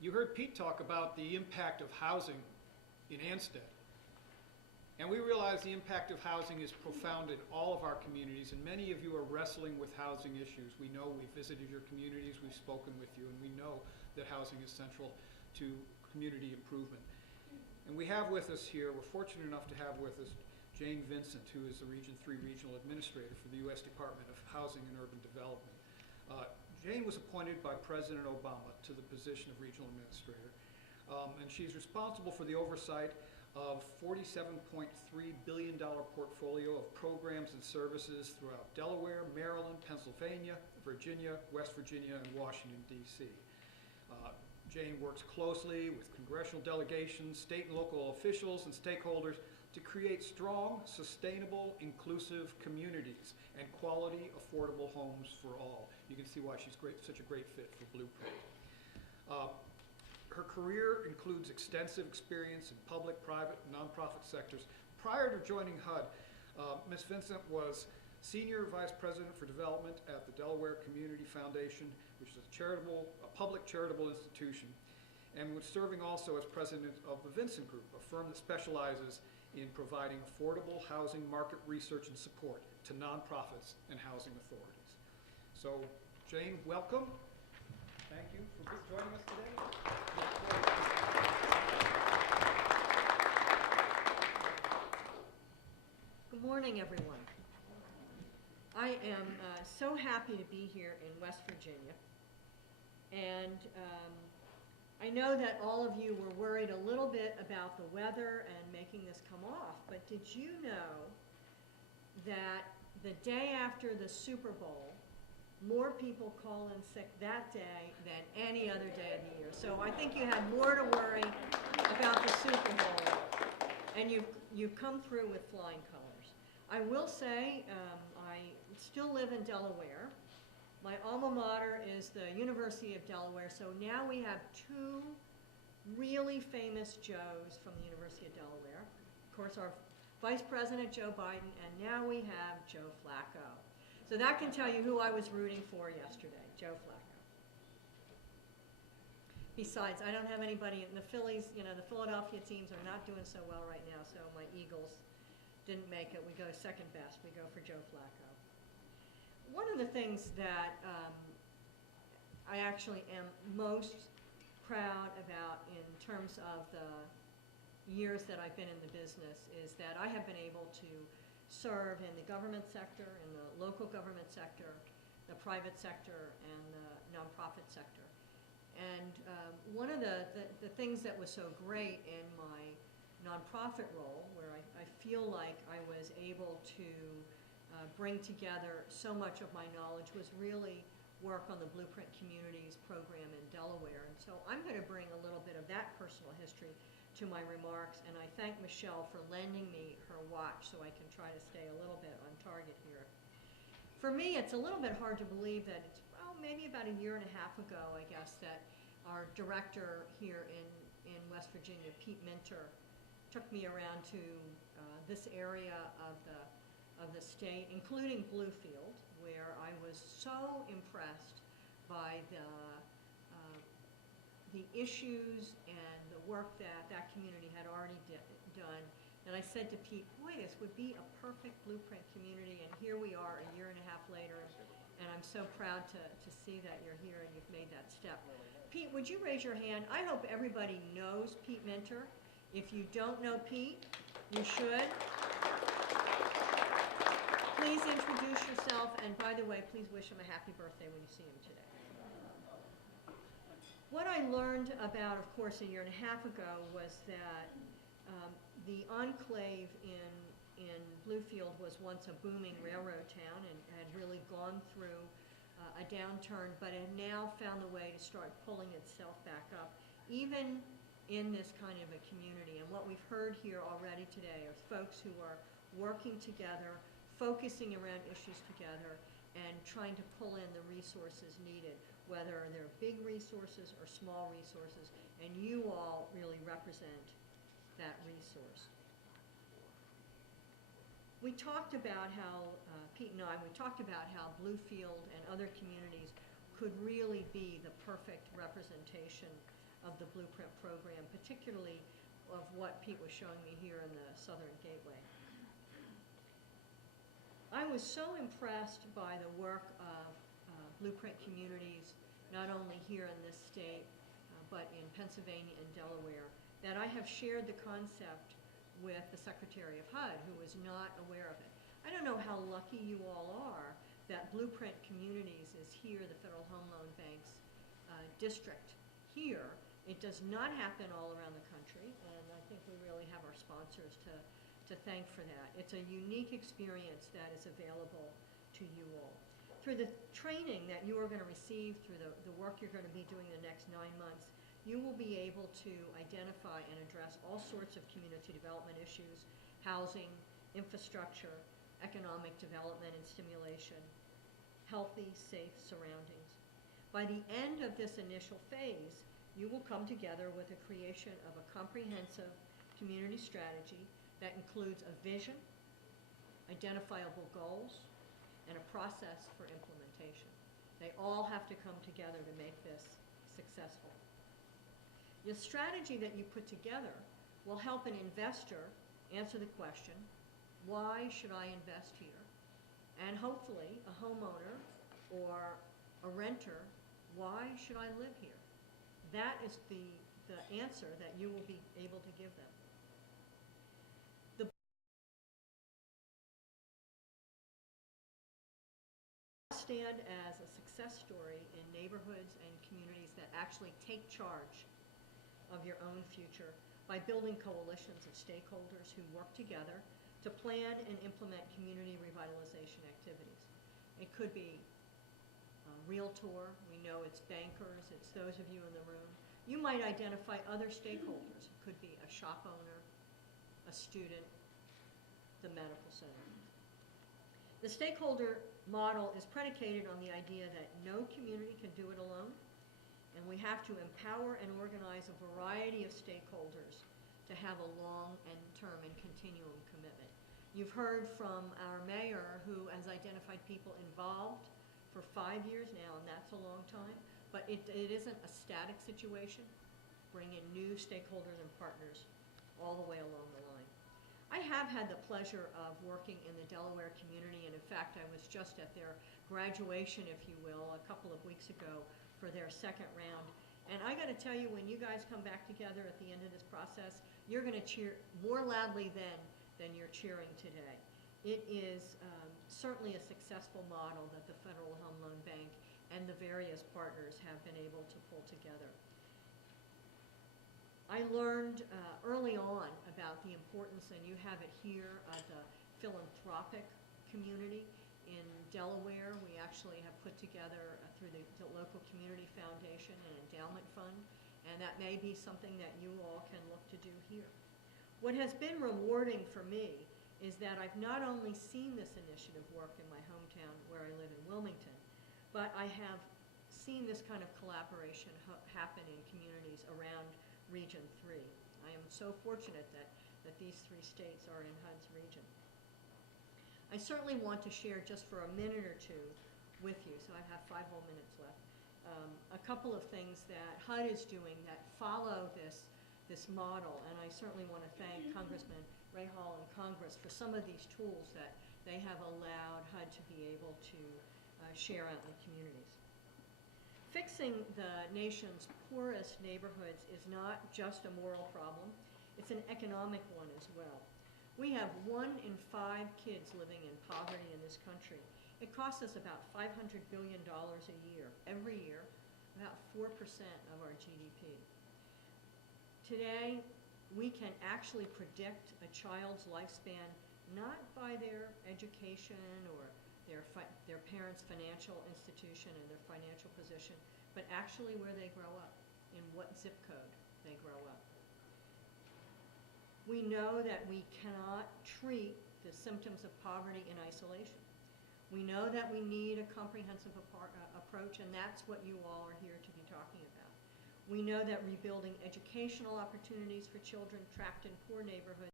You heard Pete talk about the impact of housing in Ansted. And we realize the impact of housing is profound in all of our communities, and many of you are wrestling with housing issues. We know we've visited your communities, we've spoken with you, and we know that housing is central to community improvement. And we have with us here, we're fortunate enough to have with us Jane Vincent, who is the Region 3 Regional Administrator for the U.S. Department of Housing and Urban Development. Jane was appointed by President Obama to the position of Regional Administrator, and she's responsible for the oversight of $47.3 billion portfolio of programs and services throughout Delaware, Maryland, Pennsylvania, Virginia, West Virginia, and Washington, D.C. Jane works closely with congressional delegations, state and local officials, and stakeholders to create strong, sustainable, inclusive communities and quality, affordable homes for all. You can see why she's such a great fit for Blueprint. Her career includes extensive experience in public, private, and nonprofit sectors. Prior to joining HUD, Ms. Vincent was Senior Vice President for Development at the Delaware Community Foundation, which is a public charitable institution, and was serving also as President of the Vincent Group, a firm that specializes in providing affordable housing market research and support to nonprofits and housing authorities. So, Jane, welcome. Thank you for joining us today. Good morning, everyone. I am so happy to be here in West Virginia. And I know that all of you were worried a little bit about the weather and making this come off, but did you know that the day after the Super Bowl, more people call in sick that day than any other day of the year? So I think you had more to worry about the Super Bowl, and you've come through with flying colors. I will say I still live in Delaware. My alma mater is the University of Delaware, so now we have two really famous Joes from the University of Delaware. Of course, our Vice President, Joe Biden, and now we have Joe Flacco. So that can tell you who I was rooting for yesterday, Joe Flacco. Besides, I don't have anybody in the Phillies, the Philadelphia teams are not doing so well right now, so my Eagles didn't make it. We go second best. We go for Joe Flacco. One of the things that I actually am most proud about in terms of the years that I've been in the business is that I have been able to serve in the government sector, in the local government sector, the private sector, and the nonprofit sector. And one of the things that was so great in my nonprofit role, where I feel like I was able to bring together so much of my knowledge, was really work on the Blueprint Communities program in Delaware. And so I'm going to bring a little bit of that personal history to my remarks, and I thank Michelle for lending me her watch so I can try to stay a little bit on target here. For me, it's a little bit hard to believe that it's, well, maybe about a year and a half ago, I guess, that our director here in West Virginia, Pete Minter, took me around to this area of the state, including Bluefield, where I was so impressed by the issues and the work that community had already done. And I said to Pete, boy, this would be a perfect Blueprint community, and here we are a year and a half later, and I'm so proud to see that you're here and you've made that step. Pete, would you raise your hand? I hope everybody knows Pete Minter. If you don't know Pete, you should. Please introduce yourself, and by the way, please wish him a happy birthday when you see him today. What I learned about, of course, a year and a half ago was that the enclave in Bluefield was once a booming railroad town and had really gone through a downturn, but had now found the way to start pulling itself back up, even in this kind of a community. And what we've heard here already today are folks who are working together, focusing around issues together, and trying to pull in the resources needed, whether they're big resources or small resources, and you all really represent that resource. We talked about how, Pete and I, we talked about how Bluefield and other communities could really be the perfect representation of the Blueprint program, particularly of what Pete was showing me here in the Southern Gateway. I was so impressed by the work of Blueprint communities, not only here in this state, but in Pennsylvania and Delaware, that I have shared the concept with the Secretary of HUD, who was not aware of it. I don't know how lucky you all are that Blueprint Communities is here, the Federal Home Loan Bank's district here. It does not happen all around the country, and I think we really have our sponsors to thank for that. It's a unique experience that is available to you all. Through the training that you are going to receive, through the work you're going to be doing the next 9 months, you will be able to identify and address all sorts of community development issues, housing, infrastructure, economic development and stimulation, healthy, safe surroundings. By the end of this initial phase, you will come together with the creation of a comprehensive community strategy that includes a vision, identifiable goals, and a process for implementation. They all have to come together to make this successful. The strategy that you put together will help an investor answer the question, why should I invest here? And hopefully a homeowner or a renter, why should I live here? That is the answer that you will be able to give them. Stand as a success story in neighborhoods and communities that actually take charge of your own future by building coalitions of stakeholders who work together to plan and implement community revitalization activities. It could be a realtor, we know it's bankers, it's those of you in the room. You might identify other stakeholders. It could be a shop owner, a student, the medical center. The stakeholder model is predicated on the idea that no community can do it alone, and we have to empower and organize a variety of stakeholders to have a long-term and continuum commitment. You've heard from our mayor, who has identified people involved for 5 years now, and that's a long time, but it isn't a static situation. Bring in new stakeholders and partners all the way along the line. I have had the pleasure of working in the Delaware community, and in fact I was just at their graduation, if you will, a couple of weeks ago for their second round. And I got to tell you, when you guys come back together at the end of this process, you're going to cheer more loudly than you're cheering today. It is certainly a successful model that the Federal Home Loan Bank and the various partners have been able to pull together. I learned early on about the importance, and you have it here, of the philanthropic community. In Delaware, we actually have put together, through the local community foundation, an endowment fund, and that may be something that you all can look to do here. What has been rewarding for me is that I've not only seen this initiative work in my hometown where I live in Wilmington, but I have seen this kind of collaboration happen in communities around Region 3. I am so fortunate that these 3 states are in HUD's region. I certainly want to share, just for a minute or two with you, so I have 5 whole minutes left, a couple of things that HUD is doing that follow this model, and I certainly want to thank Congressman Ray Hall in Congress for some of these tools that they have allowed HUD to be able to share out in communities. Fixing the nation's poorest neighborhoods is not just a moral problem, it's an economic one as well. We have 1 in 5 kids living in poverty in this country. It costs us about $500 billion a year, every year, about 4% of our GDP. Today, we can actually predict a child's lifespan not by their education or their parents' financial institution and their financial position, but actually where they grow up, in what zip code they grow up. We know that we cannot treat the symptoms of poverty in isolation. We know that we need a comprehensive approach, and that's what you all are here to be talking about. We know that rebuilding educational opportunities for children trapped in poor neighborhoods